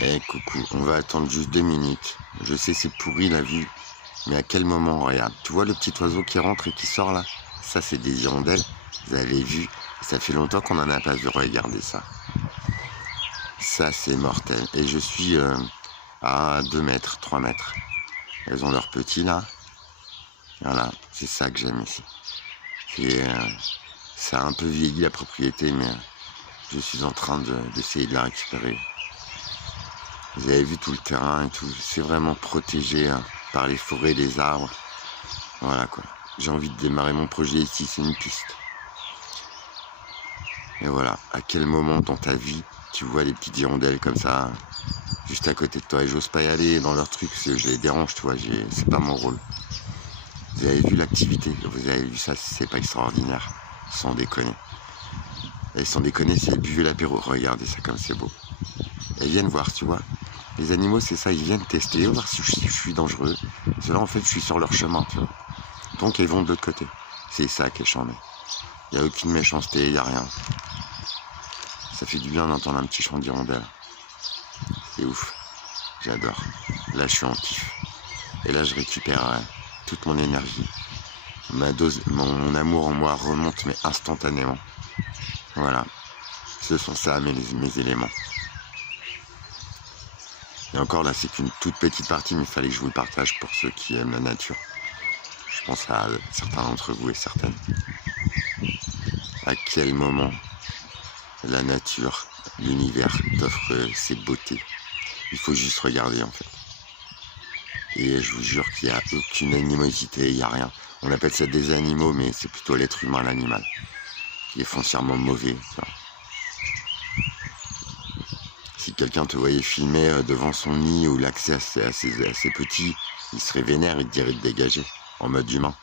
Eh coucou, on va attendre juste 2 minutes. Je sais c'est pourri la vue, mais à quel moment, regarde. Tu vois le petit oiseau qui rentre et qui sort là? Ça c'est des hirondelles, vous avez vu, ça fait longtemps qu'on en a pas vu, regarder ça. Ça c'est mortel. Et je suis à 2 mètres, 3 mètres. Elles ont leurs petits là. Voilà, c'est ça que j'aime ici. Ça a un peu vieilli la propriété, mais je suis en train d'essayer de la récupérer. Vous avez vu tout le terrain et tout, c'est vraiment protégé par les forêts, les arbres. Voilà quoi. J'ai envie de démarrer mon projet ici, c'est une piste. Et voilà, à quel moment dans ta vie tu vois les petites hirondelles comme ça, juste à côté de toi. Et j'ose pas y aller dans leur truc, parce que je les dérange, tu vois, c'est pas mon rôle. Vous avez vu l'activité, vous avez vu ça, c'est pas extraordinaire, sans déconner. Et sans déconner, c'est buvez l'apéro, regardez ça comme c'est beau. Elles viennent voir, tu vois. Les animaux, c'est ça, ils viennent tester, voir si je suis dangereux. Ceux-là, en fait, je suis sur leur chemin, tu vois. Donc, ils vont de l'autre côté. C'est ça qui est charmé. Il n'y a aucune méchanceté, il n'y a rien. Ça fait du bien d'entendre un petit chant d'hirondelle. C'est ouf. J'adore. Là, je suis en kiff. Et là, je récupère toute mon énergie. Ma dose, mon amour en moi remonte, mais instantanément. Voilà. Ce sont ça, mes éléments. Et encore là, c'est qu'une toute petite partie, mais il fallait que je vous le partage pour ceux qui aiment la nature. Je pense à certains d'entre vous et certaines. À quel moment la nature, l'univers t'offre ses beautés. Il faut juste regarder en fait. Et je vous jure qu'il n'y a aucune animosité, il n'y a rien. On appelle ça des animaux, mais c'est plutôt l'être humain, l'animal, qui est foncièrement mauvais. Tu vois. Si quelqu'un te voyait filmer devant son nid ou l'accès à ses petits, il serait vénère, il te dirait de dégager, en mode humain.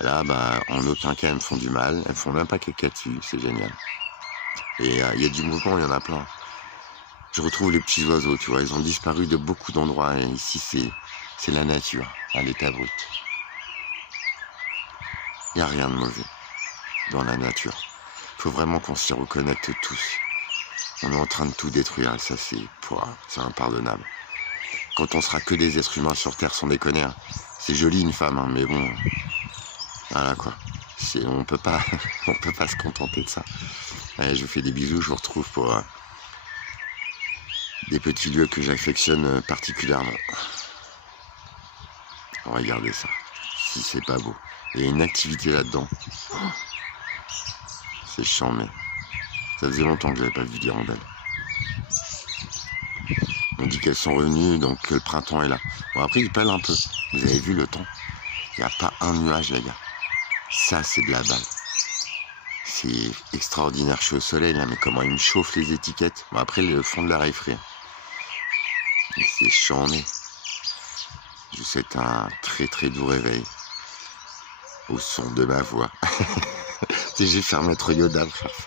Là, en aucun cas, elles me font du mal, elles me font même pas caca dessus, c'est génial. Et il y a du mouvement, il y en a plein. Je retrouve les petits oiseaux, tu vois, ils ont disparu de beaucoup d'endroits, et ici, c'est la nature, à l'état brut. Il n'y a rien de mauvais dans la nature. Il faut vraiment qu'on s'y reconnecte tous. On est en train de tout détruire, et ça, c'est impardonnable. Quand on sera que des êtres humains sur Terre, sans déconner, hein. C'est joli une femme, hein, mais bon, voilà quoi. On peut pas se contenter de ça. Allez, je vous fais des bisous, je vous retrouve pour des petits lieux que j'affectionne particulièrement. Regardez ça, si c'est pas beau. Il y a une activité là-dedans. C'est charmé. Ça faisait longtemps que j'avais pas vu d'hirondelles. On dit qu'elles sont revenues, donc que le printemps est là. Bon, après, il pèle un peu. Vous avez vu le temps? Il n'y a pas un nuage, les gars. Ça, c'est de la balle. C'est extraordinaire. Je suis au soleil, là, mais comment il me chauffe les étiquettes. Bon, après, le fond de l'air est frais. C'est charmé. Je vous souhaite un très très doux réveil. Au son de ma voix. J'ai fait Maître Yoda, bref.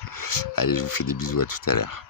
Allez, je vous fais des bisous, à tout à l'heure.